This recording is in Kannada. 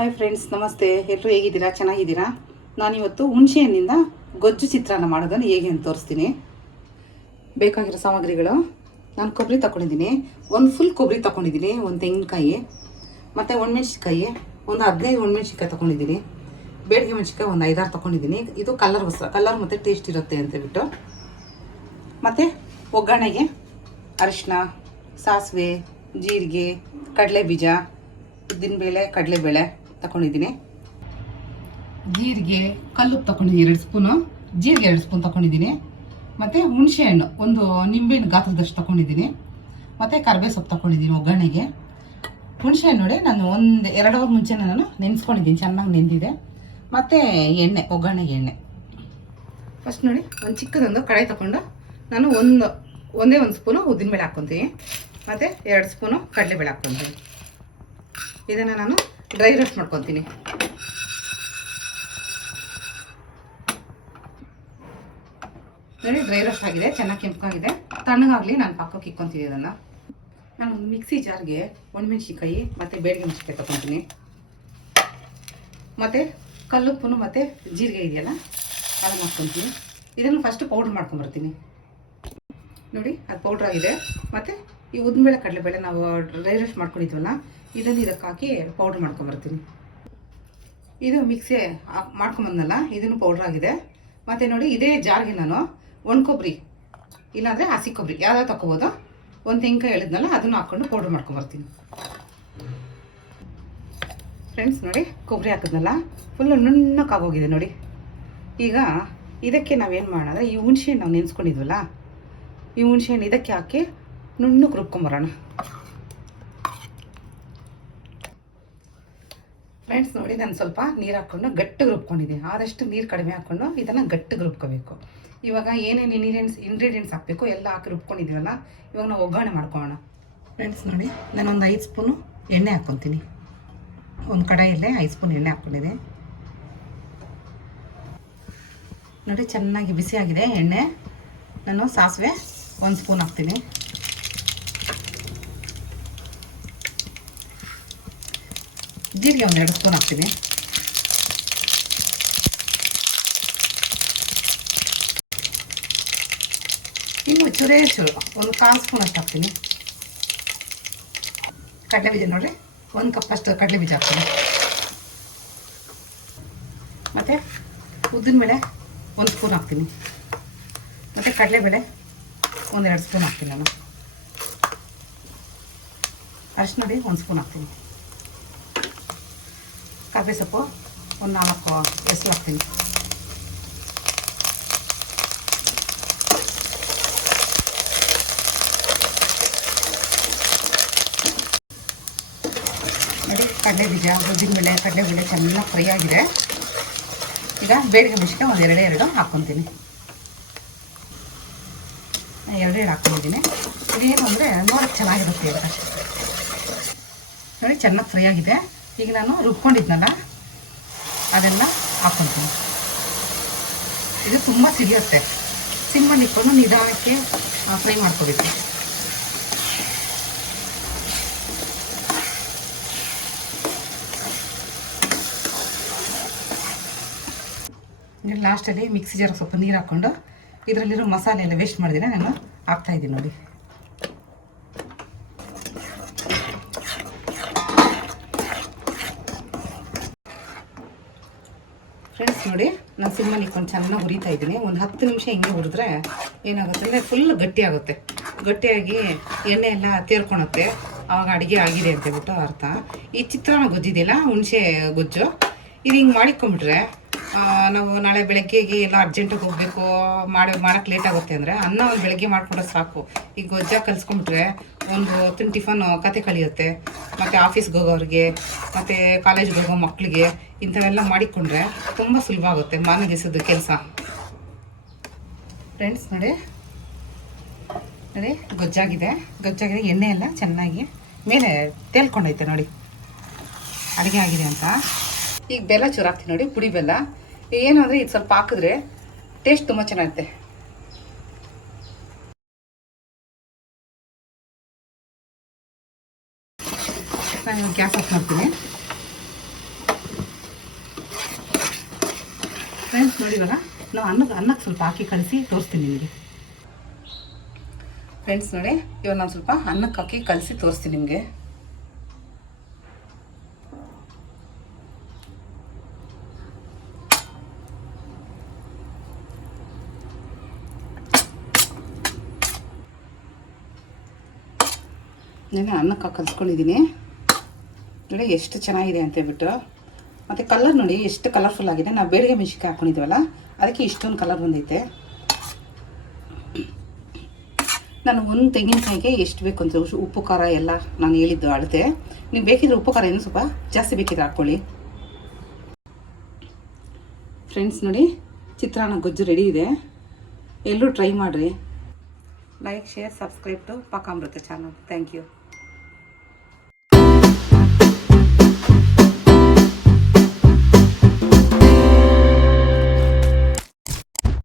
ಹಾಯ್ ಫ್ರೆಂಡ್ಸ್, ನಮಸ್ತೆ. ಎಲ್ಲರೂ ಹೇಗಿದ್ದೀರಾ? ಚೆನ್ನಾಗಿದ್ದೀರಾ? ನಾನಿವತ್ತು ಹುಣಸೆಹಣ್ಣಿಂದ ಗೊಜ್ಜು ಚಿತ್ರಾನ್ನ ಮಾಡೋದನ್ನು ಹೇಗೆ ಅಂತ ತೋರಿಸ್ತೀನಿ. ಬೇಕಾಗಿರೋ ಸಾಮಗ್ರಿಗಳು: ನಾನು ಕೊಬ್ಬರಿ ತಗೊಂಡಿದ್ದೀನಿ, ಒಂದು ಫುಲ್ ಕೊಬ್ಬರಿ ತಗೊಂಡಿದ್ದೀನಿ, ಒಂದು ತೆಂಗಿನಕಾಯಿ, ಮತ್ತು ಒಣಮೆಣ್ಸಿನ್ಕಾಯಿ ಒಂದು 15 ಒಣಮೆಣ್ಸಿನ್ಕಾಯಿ ತೊಗೊಂಡಿದ್ದೀನಿ, ಬೇಡಿಗೆ ಮೆಣಸಿನ್ಕಾಯಿ ಒಂದು 5-6 ತೊಗೊಂಡಿದ್ದೀನಿ. ಇದು ಕಲರ್ ಮತ್ತು ಟೇಸ್ಟ್ ಇರುತ್ತೆ ಅಂತೇಳ್ಬಿಟ್ಟು. ಮತ್ತು ಒಗ್ಗರಣೆಗೆ ಅರಿಶಿನ, ಸಾಸಿವೆ, ಜೀರಿಗೆ, ಕಡಲೆಬೀಜ, ಉದ್ದಿನಬೇಳೆ, ಕಡಲೆಬೇಳೆ ತಗೊಂಡಿದ್ದೀನಿ. ಜೀರಿಗೆ ಕಲ್ಲುಪ್ಪು ತಗೊಂಡಿದ್ದೀನಿ 2 ಸ್ಪೂನು, ಜೀರಿಗೆ 2 ಸ್ಪೂನ್ ತಗೊಂಡಿದ್ದೀನಿ. ಮತ್ತು ಹುಣಸೆಹಣ್ಣು ಒಂದು ನಿಂಬೆಹಣ್ಣು ಗಾತ್ರದಷ್ಟು ತಗೊಂಡಿದ್ದೀನಿ. ಮತ್ತು ಕರಿಬೇವು ಸೊಪ್ಪು ತಗೊಂಡಿದ್ದೀನಿ ಒಗ್ಗರಣೆಗೆ. ಹುಣಸೆಹಣ್ಣು ನೋಡಿ, ನಾನು 1-2 ಅವರ್ ಮುಂಚೆ ನಾನು ನೆನೆಸ್ಕೊಂಡಿದ್ದೀನಿ, ಚೆನ್ನಾಗಿ ನೆಂದಿದೆ. ಮತ್ತು ಎಣ್ಣೆ, ಒಗ್ಗರಣೆಗೆ ಎಣ್ಣೆ. ಫಸ್ಟ್ ನೋಡಿ, ಒಂದು ಚಿಕ್ಕದೊಂದು ಕಡಾಯಿ ತಗೊಂಡು ನಾನು ಒಂದೇ ಒಂದು ಸ್ಪೂನು ಉದ್ದಿನಬೇಳೆ ಹಾಕ್ಕೊತೀನಿ, ಮತ್ತು 2 ಸ್ಪೂನು ಕಡಲೆಬೇಳೆ ಹಾಕ್ಕೊತೀನಿ. ಇದನ್ನು ನಾನು ಡ್ರೈ ರೋಸ್ಟ್ ಮಾಡ್ಕೊತೀನಿ. ನೋಡಿ, ಡ್ರೈ ರೋಸ್ಟ್ ಆಗಿದೆ, ಚೆನ್ನಾಗಿ ಕೆಂಪಾಗಿದೆ. ತಣ್ಣಗಾಗಲಿ, ನಾನು ಪಕ್ಕಕ್ಕೆ ಇಕ್ಕೊತೀನಿ. ಇದನ್ನು ನಾನು ಒಂದು ಮಿಕ್ಸಿ ಜಾರ್ಗೆ ಒಣಮೆಣ್ಸಿನ್ಕಾಯಿ ಮತ್ತು ಬೇಡಿಗೆ ಮೆಣಸಿನ್ಕಾಯಿ ತಗೊತೀನಿ, ಮತ್ತು ಕಲ್ಲುಪ್ಪು ಮತ್ತು ಜೀರಿಗೆ ಇದೆಯಲ್ಲ ಅದನ್ನು ಹಾಕ್ಕೊತೀನಿ. ಇದನ್ನು ಫಸ್ಟ್ ಪೌಡ್ರ್ ಮಾಡ್ಕೊಂಬರ್ತೀನಿ. ನೋಡಿ, ಅದು ಪೌಡ್ರ್ ಆಗಿದೆ. ಮತ್ತು ಈ ಉದ್ದಿನಬೇಳೆ ಕಡಲೆಬೇಳೆ ನಾವು ಡ್ರೈ ರೋಸ್ಟ್ ಮಾಡ್ಕೊಂಡಿದ್ವಲ್ಲ, ಇದನ್ನು ಇದಕ್ಕೆ ಹಾಕಿ ಪೌಡ್ರ್ ಮಾಡ್ಕೊಂಬರ್ತೀನಿ. ಇದು ಮಿಕ್ಸಿ ಮಾಡ್ಕೊಂಬಂದಲ್ಲ, ಇದನ್ನು ಪೌಡ್ರ್ ಆಗಿದೆ. ಮತ್ತು ನೋಡಿ, ಇದೇ ಜಾರ್ಗೆ ನಾನು ಒಣ ಕೊಬ್ಬರಿ ಇಲ್ಲಾಂದರೆ ಹಸಿ ಕೊಬ್ಬರಿ ಯಾವ್ದಾದ್ರು ತಗೋಬೋದು, ಒಂದು ತೆಂಗಿನಕಾಯಿ ಹೇಳಿದ್ನಲ್ಲ ಅದನ್ನು ಹಾಕ್ಕೊಂಡು ಪೌಡ್ರ್ ಮಾಡ್ಕೊಂಬರ್ತೀನಿ. ಫ್ರೆಂಡ್ಸ್ ನೋಡಿ, ಕೊಬ್ಬರಿ ಹಾಕಿದ್ನಲ್ಲ ಫುಲ್ಲು ನುಣ್ಣಕ್ಕಾಗೋಗಿದೆ ನೋಡಿ. ಈಗ ಇದಕ್ಕೆ ನಾವೇನು ಮಾಡೋಣ ಅಂದರೆ, ಈ ಹುಣಸೆಹಣ್ಣು ನಾವು ನೆನೆಸ್ಕೊಂಡಿದ್ವಲ್ಲ, ಈ ಹುಣಸೆಹಣ್ಣು ಇದಕ್ಕೆ ಹಾಕಿ ನುಣ್ಣಕ್ಕೆ ರುಬ್ಕೊಂಬರೋಣ. ಫ್ರೆಂಡ್ಸ್ ನೋಡಿ, ನಾನು ಸ್ವಲ್ಪ ನೀರು ಹಾಕ್ಕೊಂಡು ಗಟ್ಟಿಗೆ ರುಬ್ಕೊಂಡಿದ್ದೀನಿ. ಆದಷ್ಟು ನೀರು ಕಡಿಮೆ ಹಾಕ್ಕೊಂಡು ಇದನ್ನು ಗಟ್ಟಿಗೆ ರುಬ್ಕೋಬೇಕು. ಇವಾಗ ಏನೇನು ಇಂಗ್ರೀಡಿಯೆಂಟ್ಸ್ ಹಾಕಬೇಕು ಎಲ್ಲ ಹಾಕಿ ರುಬ್ಕೊಂಡಿದ್ದೀವಲ್ಲ, ಇವಾಗ ನಾವು ಒಗ್ಗರಣೆ ಮಾಡ್ಕೊಳ್ಳೋಣ. ಫ್ರೆಂಡ್ಸ್ ನೋಡಿ, ನಾನೊಂದು 5 ಸ್ಪೂನು ಎಣ್ಣೆ ಹಾಕ್ಕೊತೀನಿ. ಒಂದು ಕಡಾಯಲ್ಲೇ 5 ಸ್ಪೂನ್ ಎಣ್ಣೆ ಹಾಕ್ಕೊಂಡಿದ್ದೆ. ನೋಡಿ, ಚೆನ್ನಾಗಿ ಬಿಸಿಯಾಗಿದೆ ಎಣ್ಣೆ. ನಾನು ಸಾಸಿವೆ 1 ಸ್ಪೂನ್ ಹಾಕ್ತೀನಿ. ಜೀರಿಗೆ 2 ಸ್ಪೂನ್ ಹಾಕ್ತೀನಿ. ಇನ್ನು ಚೂರು ಒಂದು 1/4 ಸ್ಪೂನ್ ಅಷ್ಟು ಹಾಕ್ತೀನಿ. ಕಡಲೆಬೀಜ ನೋಡಿರಿ, 1 ಕಪ್ ಅಷ್ಟು ಕಡಲೆಬೀಜ ಹಾಕ್ತೀನಿ. ಮತ್ತು ಉದ್ದಿನಬೇಳೆ 1 ಸ್ಪೂನ್ ಹಾಕ್ತೀನಿ. ಮತ್ತು ಕಡಲೆಬೇಳೆ 1-2 ಸ್ಪೂನ್ ಹಾಕ್ತೀನಿ. ನಾನು ಅರಿಶಿನ ನೋಡಿ 1 ಸ್ಪೂನ್ ಹಾಕ್ತೀನಿ. ಕರಿಬೇವು ಸೊಪ್ಪು 4 ಹೆಸರು ಹಾಕ್ತೀನಿ. ನೋಡಿ, ಕಡಲೆಬೀಜ, ಉದ್ದಿನಬೇಳೆ, ಕಡಲೆಬೇಳೆ ಚೆನ್ನಾಗಿ ಫ್ರೈ ಆಗಿದೆ. ಈಗ ಬೇಡಿಗೆ ಮೆಣಸಿನ್ಕಾಯಿ ಒಂದು 2 ಹಾಕ್ಕೊತೀನಿ. 2 ಹಾಕ್ಕೊಂಡಿದ್ದೀನಿ. ಇದೇನು ಅಂದರೆ ನೋಡೋಕ್ಕೆ ಚೆನ್ನಾಗಿರುತ್ತೆ ಈಗ. ನೋಡಿ, ಚೆನ್ನಾಗಿ ಫ್ರೈ ಆಗಿದೆ. ಈಗ ನಾನು ರುಬ್ಕೊಂಡಿದ್ನಲ್ಲ ಅದೆಲ್ಲ ಹಾಕ್ಕೊತೀನಿ. ಇದು ತುಂಬ ಸಿಡಿಯುತ್ತೆ, ಸಿಮ್ಮಲ್ಲಿ ಇಟ್ಕೊಂಡು ನಿಧಾನಕ್ಕೆ ಫ್ರೈ ಮಾಡ್ಕೊಬೇಕು. ಲಾಸ್ಟಲ್ಲಿ ಮಿಕ್ಸಿ ಜಾರ್ಗೆ ಸ್ವಲ್ಪ ನೀರು ಹಾಕ್ಕೊಂಡು ಇದರಲ್ಲಿರೋ ಮಸಾಲೆ ಎಲ್ಲ ವೇಸ್ಟ್ ಮಾಡಿದ್ರೆ ನಾನು ಹಾಕ್ತಾಯಿದ್ದೀನಿ. ನೋಡಿ, ಫ್ರೆಂಡ್ಸ್ ನೋಡಿ, ನಾನು ಸಿಮ್ಮಲ್ಲಿ ಇಟ್ಕೊಂಡು ಚೆನ್ನಾಗಿ ಹುರಿತಾ ಇದ್ದೀನಿ. ಒಂದು 10 ನಿಮಿಷ ಹಿಂಗೆ ಹುರಿದ್ರೆ ಏನಾಗುತ್ತೆ ಅಂದರೆ ಫುಲ್ ಗಟ್ಟಿಯಾಗುತ್ತೆ. ಗಟ್ಟಿಯಾಗಿ ಎಣ್ಣೆ ಎಲ್ಲ ತೇರ್ಕೊಳುತ್ತೆ, ಆವಾಗ ಅಡುಗೆ ಆಗಿದೆ ಅಂತೇಳ್ಬಿಟ್ಟು ಅರ್ಥ. ಈ ಚಿತ್ರಾನ್ನ ಗೊಜ್ಜಿದೆಯಲ್ಲ, ಹುಣಸೆ ಗೊಜ್ಜು, ಇದು ಹಿಂಗೆ ಮಾಡಿಕೊಂಬಿಟ್ರೆ ನಾವು ನಾಳೆ ಬೆಳಗ್ಗೆಗೆ ಎಲ್ಲ ಅರ್ಜೆಂಟಾಗಿ ಹೋಗಬೇಕು, ಮಾಡೋಕ್ಕೆ ಲೇಟ್ ಆಗುತ್ತೆ ಅಂದರೆ ಅನ್ನ ಒಂದು ಬೆಳಗ್ಗೆ ಮಾಡಿಕೊಂಡ್ರೆ ಸಾಕು. ಈಗ ಗೊಜ್ಜಾಗಿ ಕಲಿಸ್ಕೊಂಬಿಟ್ರೆ ಒಂದು ಹೊತ್ತಿನ ಟಿಫನ್ ಕತೆ ಕಳಿಯುತ್ತೆ. ಮತ್ತು ಆಫೀಸ್ಗೆ ಹೋಗೋರಿಗೆ ಮತ್ತು ಕಾಲೇಜ್ಗೆ ಹೋಗೋ ಮಕ್ಕಳಿಗೆ ಇಂಥವೆಲ್ಲ ಮಾಡಿಕೊಂಡ್ರೆ ತುಂಬ ಸುಲಭ ಆಗುತ್ತೆ ಮಾನ ದಿವಸದ ಕೆಲಸ. ಫ್ರೆಂಡ್ಸ್ ನೋಡಿ, ಗೊಜ್ಜಾಗಿದೆ. ಎಣ್ಣೆ ಎಲ್ಲ ಚೆನ್ನಾಗಿ ಮೇಲೆ ತೇಲ್ಕೊಂಡೈತೆ ನೋಡಿ, ಅಡುಗೆ ಆಗಿದೆ ಅಂತ. ಈಗ ಬೆಲ್ಲ ಚೂರು ಹಾಕ್ತೀನಿ ನೋಡಿ, ಪುಡಿ ಬೆಲ್ಲ. ಏನು ಅಂದರೆ ಇದು ಸ್ವಲ್ಪ ಹಾಕಿದ್ರೆ ಟೇಸ್ಟ್ ತುಂಬ ಚೆನ್ನಾಗಿರುತ್ತೆ. ನಾನು ಗ್ಯಾಸ್ ಆಫ್ ಮಾಡ್ತೀನಿ. ಫ್ರೆಂಡ್ಸ್ ನೋಡಿವಾಗ ನಾವು ಅನ್ನಕ್ಕೆ ಸ್ವಲ್ಪ ಹಾಕಿ ಕಲಸಿ ತೋರಿಸ್ತೀನಿ ನಿಮಗೆ. ಫ್ರೆಂಡ್ಸ್ ನೋಡಿ, ಇವಾಗ ನಾನು ಸ್ವಲ್ಪ ಅನ್ನಕ್ಕೆ ಹಾಕಿ ಕಲಸಿ ತೋರಿಸ್ತೀನಿ ನಿಮಗೆ. ನಾನು ಅನ್ನಕ್ಕೆ ಹಾಕಿ ಕಲಿಸ್ಕೊಂಡಿದ್ದೀನಿ ನೋಡಿ, ಎಷ್ಟು ಚೆನ್ನಾಗಿದೆ ಅಂತೇಳ್ಬಿಟ್ಟು. ಮತ್ತು ಕಲರ್ ನೋಡಿ ಎಷ್ಟು ಕಲರ್ಫುಲ್ ಆಗಿದೆ. ನಾವು ಬೇಡಿಗೆ ಮೆಣಸಿನ್ಕಾಯಿ ಹಾಕ್ಕೊಂಡಿದ್ದೀವಲ್ಲ, ಅದಕ್ಕೆ ಇಷ್ಟೊಂದು ಕಲರ್ ಬಂದೈತೆ. ನಾನು ಒಂದು ತೆಂಗಿನಕಾಯಿಗೆ ಎಷ್ಟು ಬೇಕು ಅಂತ ಉಪ್ಪು ಖಾರ ಎಲ್ಲ ನಾನು ಹೇಳಿದ್ದು ಅಳತೆ. ನೀವು ಬೇಕಿದ್ರೆ ಉಪ್ಪು ಖಾರ ಇನ್ನೂ ಸ್ವಲ್ಪ ಜಾಸ್ತಿ ಬೇಕಿದ್ರೆ ಹಾಕ್ಕೊಳ್ಳಿ. ಫ್ರೆಂಡ್ಸ್ ನೋಡಿ, ಚಿತ್ರಾನ್ನ ಗೊಜ್ಜು ರೆಡಿ ಇದೆ. ಎಲ್ಲರೂ ಟ್ರೈ ಮಾಡಿರಿ. Like, share, subscribe to Pakamrutha channel. Thank you.